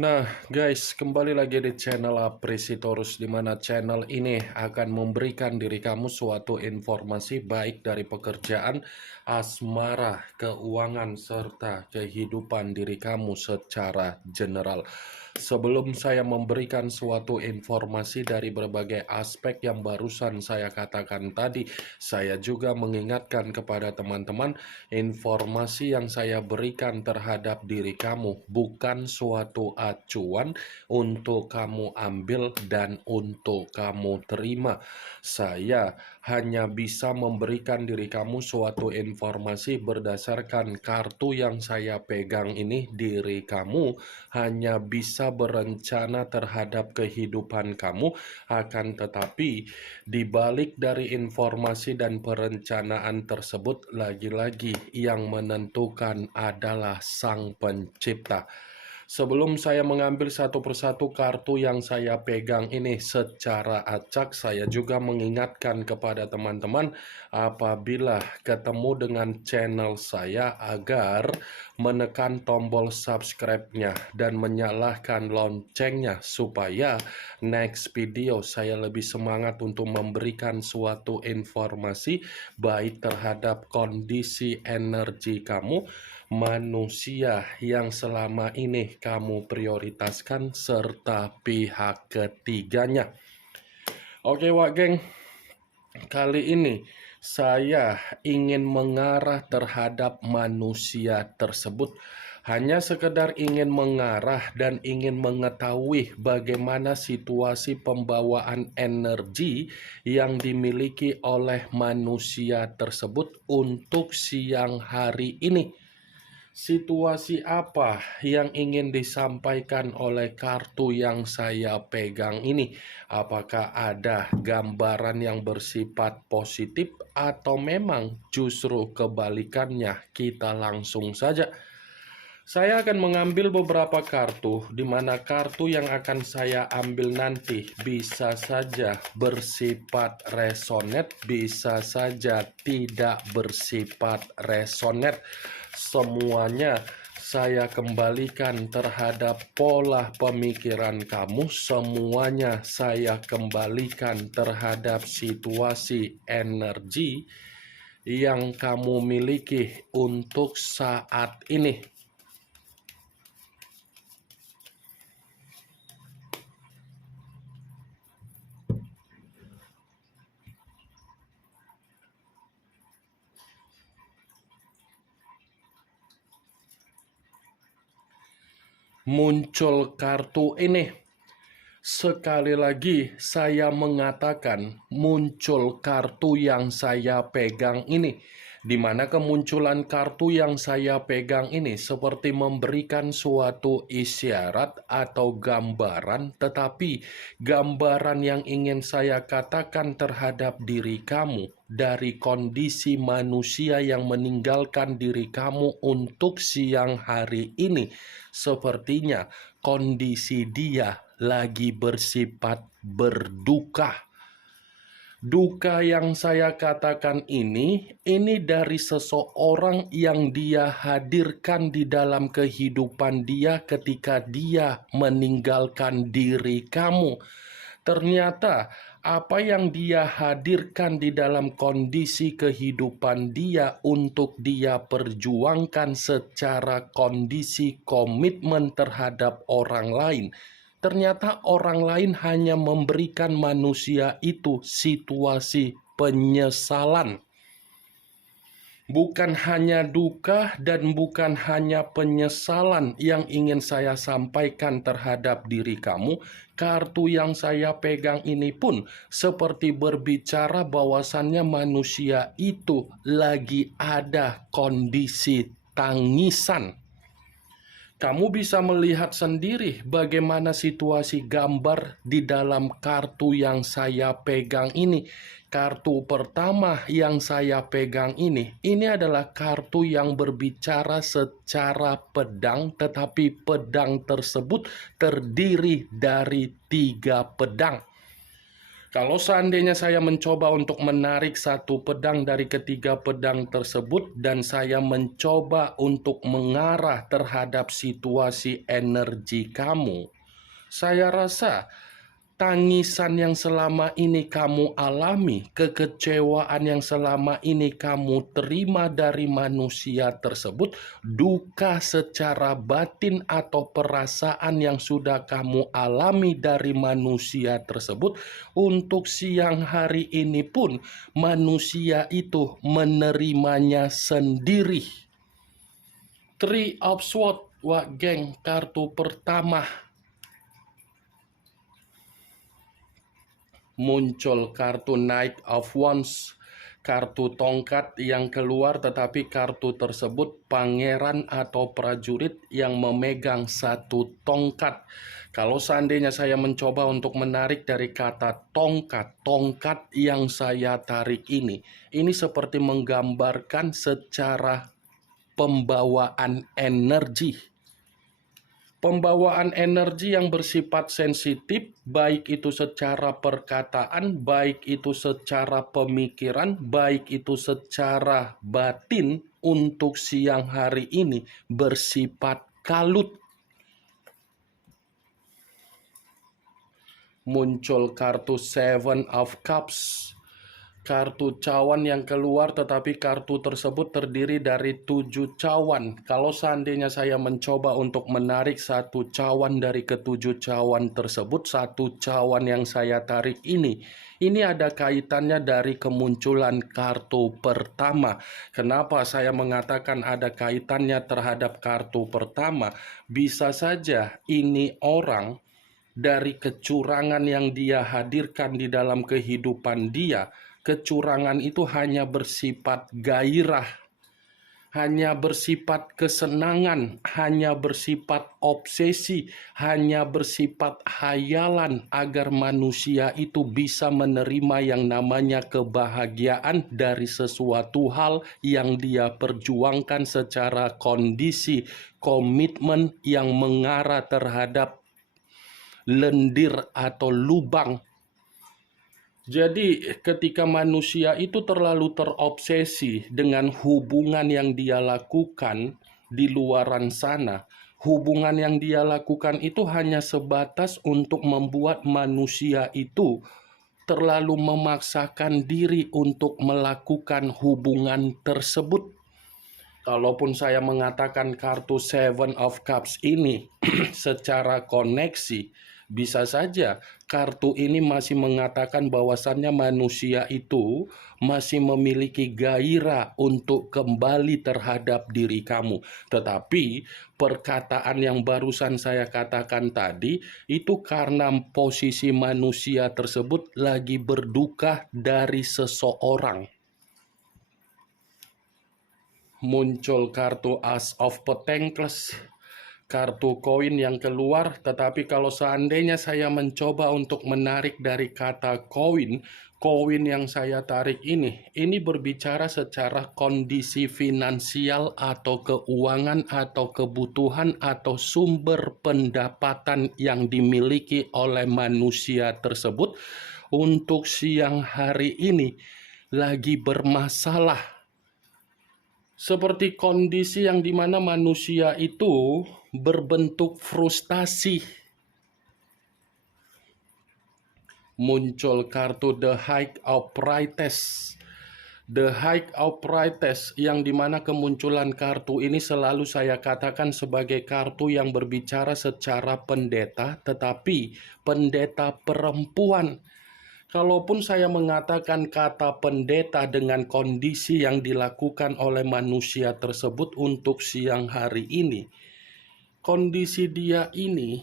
Nah, guys, kembali lagi di channel Apresitorus, di mana channel ini akan memberikan diri kamu suatu informasi baik dari pekerjaan, asmara, keuangan, serta kehidupan diri kamu secara general. Sebelum saya memberikan suatu informasi dari berbagai aspek yang barusan saya katakan tadi, saya juga mengingatkan kepada teman-teman, informasi yang saya berikan terhadap diri kamu bukan suatu acuan untuk kamu ambil dan untuk kamu terima. Saya hanya bisa memberikan diri kamu suatu informasi berdasarkan kartu yang saya pegang ini. Diri kamu hanya bisa berencana terhadap kehidupan kamu, akan tetapi di balik dari informasi dan perencanaan tersebut, lagi-lagi yang menentukan adalah Sang Pencipta. Sebelum saya mengambil satu persatu kartu yang saya pegang ini secara acak, saya juga mengingatkan kepada teman-teman apabila ketemu dengan channel saya agar menekan tombol subscribe-nya dan menyalakan loncengnya supaya next video saya lebih semangat untuk memberikan suatu informasi baik terhadap kondisi energi kamu, manusia yang selama ini kamu prioritaskan, serta pihak ketiganya. Oke Wak Geng, kali ini saya ingin mengarah terhadap manusia tersebut. Hanya sekedar ingin mengarah dan ingin mengetahui bagaimana situasi pembawaan energi yang dimiliki oleh manusia tersebut untuk siang hari ini. Situasi apa yang ingin disampaikan oleh kartu yang saya pegang ini? Apakah ada gambaran yang bersifat positif atau memang justru kebalikannya? Kita langsung saja. Saya akan mengambil beberapa kartu, di mana kartu yang akan saya ambil nanti bisa saja bersifat resonet, bisa saja tidak bersifat resonet. Semuanya saya kembalikan terhadap pola pemikiran kamu, semuanya saya kembalikan terhadap situasi energi yang kamu miliki untuk saat ini. Muncul kartu ini. Sekali lagi saya mengatakan muncul kartu yang saya pegang ini, di mana kemunculan kartu yang saya pegang ini seperti memberikan suatu isyarat atau gambaran, tetapi gambaran yang ingin saya katakan terhadap diri kamu dari kondisi manusia yang meninggalkan diri kamu untuk siang hari ini, sepertinya kondisi dia lagi bersifat berduka. Duka yang saya katakan ini dari seseorang yang dia hadirkan di dalam kehidupan dia ketika dia meninggalkan diri kamu. Ternyata apa yang dia hadirkan di dalam kondisi kehidupan dia untuk dia perjuangkan secara kondisi komitmen terhadap orang lain, ternyata orang lain hanya memberikan manusia itu situasi penyesalan. Bukan hanya duka dan bukan hanya penyesalan yang ingin saya sampaikan terhadap diri kamu. Kartu yang saya pegang ini pun seperti berbicara bahwasannya manusia itu lagi ada kondisi tangisan. Kamu bisa melihat sendiri bagaimana situasi gambar di dalam kartu yang saya pegang ini. Kartu pertama yang saya pegang ini adalah kartu yang berbicara secara pedang, tetapi pedang tersebut terdiri dari 3 pedang. Kalau seandainya saya mencoba untuk menarik satu pedang dari ketiga pedang tersebut dan saya mencoba untuk mengarah terhadap situasi energi kamu, saya rasa tangisan yang selama ini kamu alami, kekecewaan yang selama ini kamu terima dari manusia tersebut, duka secara batin atau perasaan yang sudah kamu alami dari manusia tersebut, untuk siang hari ini pun manusia itu menerimanya sendiri. Three of Swords, wah geng, kartu pertama. Muncul kartu Knight of Wands, kartu tongkat yang keluar, tetapi kartu tersebut pangeran atau prajurit yang memegang satu tongkat. Kalau seandainya saya mencoba untuk menarik dari kata tongkat, tongkat yang saya tarik ini seperti menggambarkan secara pembawaan energi. Pembawaan energi yang bersifat sensitif, baik itu secara perkataan, baik itu secara pemikiran, baik itu secara batin, untuk siang hari ini bersifat kalut. Muncul kartu Seven of Cups, kartu cawan yang keluar, tetapi kartu tersebut terdiri dari 7 cawan. Kalau seandainya saya mencoba untuk menarik satu cawan dari ketujuh cawan tersebut, satu cawan yang saya tarik ini ada kaitannya dari kemunculan kartu pertama. Kenapa saya mengatakan ada kaitannya terhadap kartu pertama? Bisa saja ini orang dari kecurangan yang dia hadirkan di dalam kehidupan dia. Kecurangan itu hanya bersifat gairah, hanya bersifat kesenangan, hanya bersifat obsesi, hanya bersifat hayalan agar manusia itu bisa menerima yang namanya kebahagiaan dari sesuatu hal yang dia perjuangkan secara kondisi komitmen yang mengarah terhadap lendir atau lubang. Jadi ketika manusia itu terlalu terobsesi dengan hubungan yang dia lakukan di luaran sana, hubungan yang dia lakukan itu hanya sebatas untuk membuat manusia itu terlalu memaksakan diri untuk melakukan hubungan tersebut. Kalaupun saya mengatakan kartu Seven of Cups ini secara koneksi, bisa saja kartu ini masih mengatakan bahwasannya manusia itu masih memiliki gairah untuk kembali terhadap diri kamu. Tetapi perkataan yang barusan saya katakan tadi itu karena posisi manusia tersebut lagi berduka dari seseorang. Muncul kartu Ace of Pentacles, kartu koin yang keluar, tetapi kalau seandainya saya mencoba untuk menarik dari kata koin yang saya tarik ini berbicara secara kondisi finansial atau keuangan atau kebutuhan atau sumber pendapatan yang dimiliki oleh manusia tersebut untuk siang hari ini lagi bermasalah. Seperti kondisi yang dimana manusia itu berbentuk frustasi. Muncul kartu The High of Priestess. The High of Priestess yang dimana kemunculan kartu ini selalu saya katakan sebagai kartu yang berbicara secara pendeta, tetapi pendeta perempuan. Kalaupun saya mengatakan kata pendeta dengan kondisi yang dilakukan oleh manusia tersebut untuk siang hari ini, kondisi dia ini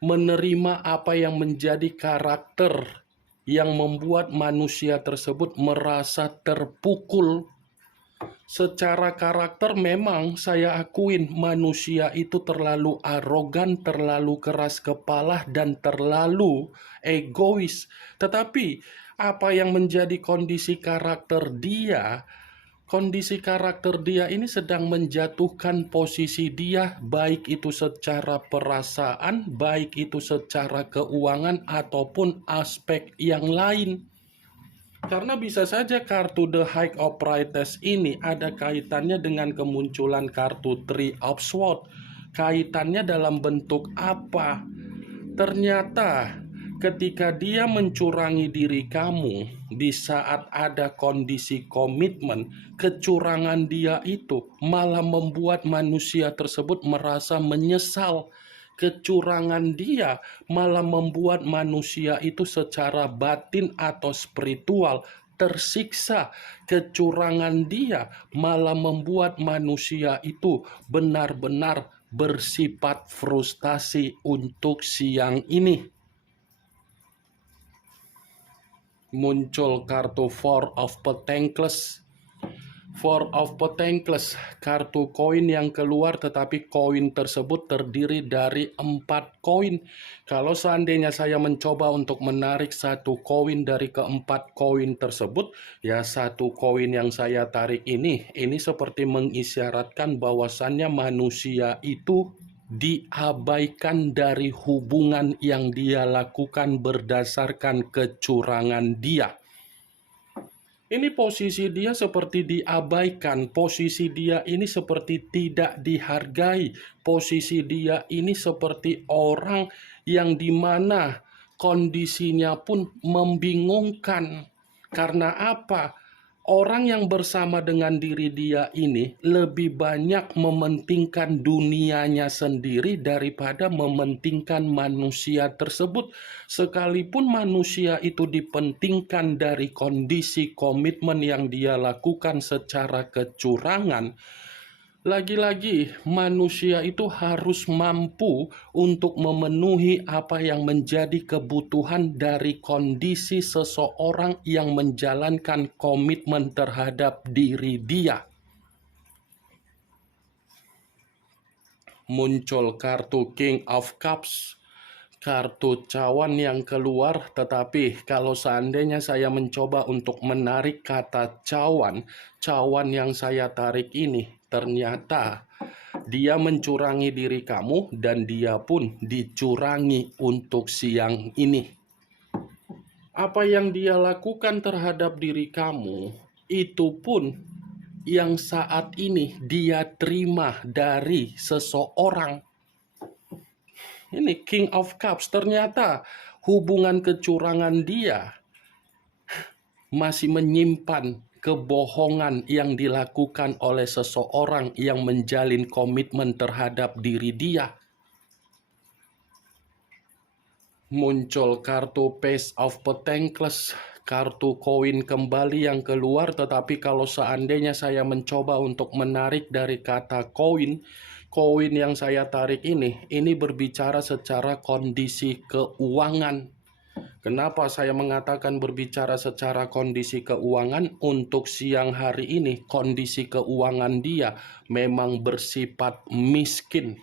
menerima apa yang menjadi karakter yang membuat manusia tersebut merasa terpukul. Secara karakter memang saya akuin manusia itu terlalu arogan, terlalu keras kepala, dan terlalu egois. Tetapi apa yang menjadi kondisi karakter dia, Kondisi karakter dia ini sedang menjatuhkan posisi dia, baik itu secara perasaan, baik itu secara keuangan, ataupun aspek yang lain. Karena bisa saja kartu The High of Priestess ini ada kaitannya dengan kemunculan kartu Three of Swords. Kaitannya dalam bentuk apa? Ternyata ketika dia mencurangi diri kamu di saat ada kondisi komitmen, kecurangan dia itu malah membuat manusia tersebut merasa menyesal. Kecurangan dia malah membuat manusia itu secara batin atau spiritual tersiksa. Kecurangan dia malah membuat manusia itu benar-benar bersifat frustasi untuk siang ini. Muncul kartu Four of Pentacles. Four of Pentacles, kartu koin yang keluar, tetapi koin tersebut terdiri dari 4 koin. Kalau seandainya saya mencoba untuk menarik satu koin dari keempat koin tersebut, ya satu koin yang saya tarik ini seperti mengisyaratkan bahwasannya manusia itu diabaikan dari hubungan yang dia lakukan berdasarkan kecurangan dia. Ini posisi dia seperti diabaikan, posisi dia ini seperti tidak dihargai, posisi dia ini seperti orang yang dimana kondisinya pun membingungkan. Karena apa? Orang yang bersama dengan diri dia ini lebih banyak mementingkan dunianya sendiri daripada mementingkan manusia tersebut. Sekalipun manusia itu dipentingkan dari kondisi komitmen yang dia lakukan secara kecurangan, lagi-lagi manusia itu harus mampu untuk memenuhi apa yang menjadi kebutuhan dari kondisi seseorang yang menjalankan komitmen terhadap diri dia. Muncul kartu King of Cups, kartu cawan yang keluar, tetapi kalau seandainya saya mencoba untuk menarik kata cawan yang saya tarik ini, ternyata dia mencurangi diri kamu dan dia pun dicurangi untuk siang ini. Apa yang dia lakukan terhadap diri kamu, itu pun yang saat ini dia terima dari seseorang. Ini King of Cups, ternyata hubungan kecurangan dia masih menyimpan kebohongan yang dilakukan oleh seseorang yang menjalin komitmen terhadap diri dia. Muncul kartu Page of Pentacles, kartu koin kembali yang keluar, tetapi kalau seandainya saya mencoba untuk menarik dari kata koin yang saya tarik ini berbicara secara kondisi keuangan. Kenapa saya mengatakan berbicara secara kondisi keuangan? Untuk siang hari ini, kondisi keuangan dia memang bersifat miskin.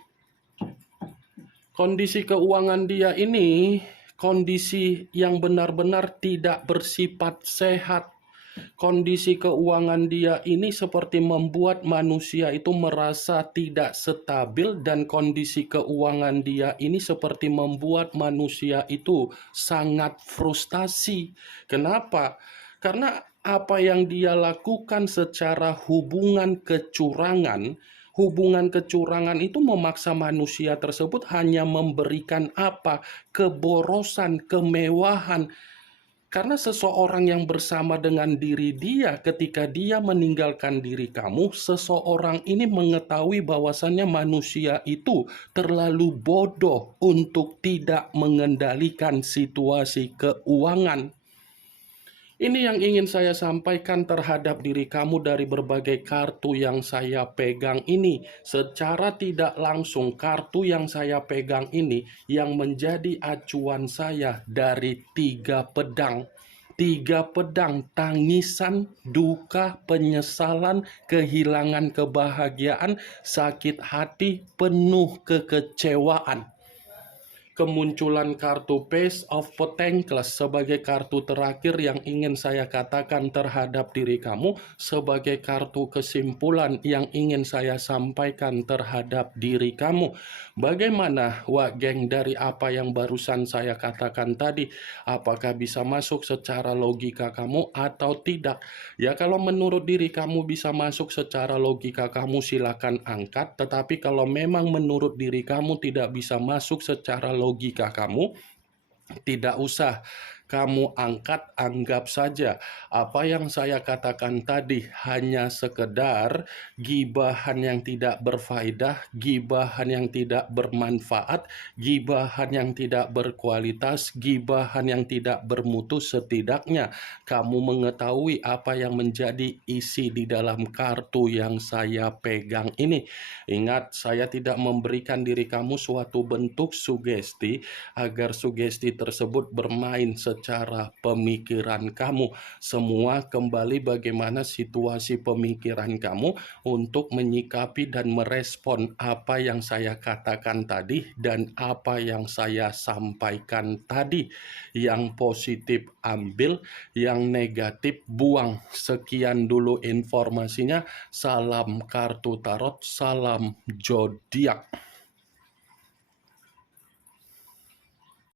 Kondisi keuangan dia ini kondisi yang benar-benar tidak bersifat sehat. Kondisi keuangan dia ini seperti membuat manusia itu merasa tidak stabil, dan kondisi keuangan dia ini seperti membuat manusia itu sangat frustasi. Kenapa? Karena apa yang dia lakukan secara hubungan kecurangan itu memaksa manusia tersebut hanya memberikan apa? Keborosan, kemewahan. Karena seseorang yang bersama dengan diri dia, ketika dia meninggalkan diri kamu, seseorang ini mengetahui bahwasannya manusia itu terlalu bodoh untuk tidak mengendalikan situasi keuangan. Ini yang ingin saya sampaikan terhadap diri kamu dari berbagai kartu yang saya pegang ini. Secara tidak langsung, kartu yang saya pegang ini yang menjadi acuan saya dari 3 pedang. 3 pedang, tangisan, duka, penyesalan, kehilangan kebahagiaan, sakit hati, penuh kekecewaan. kemunculan kartu Page of Pentacles sebagai kartu terakhir yang ingin saya katakan terhadap diri kamu, sebagai kartu kesimpulan yang ingin saya sampaikan terhadap diri kamu. Bagaimana, Wak Geng, dari apa yang barusan saya katakan tadi? Apakah bisa masuk secara logika kamu atau tidak? Ya, kalau menurut diri kamu bisa masuk secara logika kamu, silakan angkat. Tetapi kalau memang menurut diri kamu tidak bisa masuk secara logika kamu, tidak usah kamu angkat, anggap saja apa yang saya katakan tadi hanya sekedar gibahan yang tidak berfaedah, gibahan yang tidak bermanfaat, gibahan yang tidak berkualitas, gibahan yang tidak bermutu. Setidaknya kamu mengetahui apa yang menjadi isi di dalam kartu yang saya pegang ini. Ingat, saya tidak memberikan diri kamu suatu bentuk sugesti agar sugesti tersebut bermain secara pemikiran kamu. Semua kembali bagaimana situasi pemikiran kamu untuk menyikapi dan merespon apa yang saya katakan tadi dan apa yang saya sampaikan tadi. Yang positif ambil, yang negatif buang. Sekian dulu informasinya. Salam kartu tarot, salam zodiak.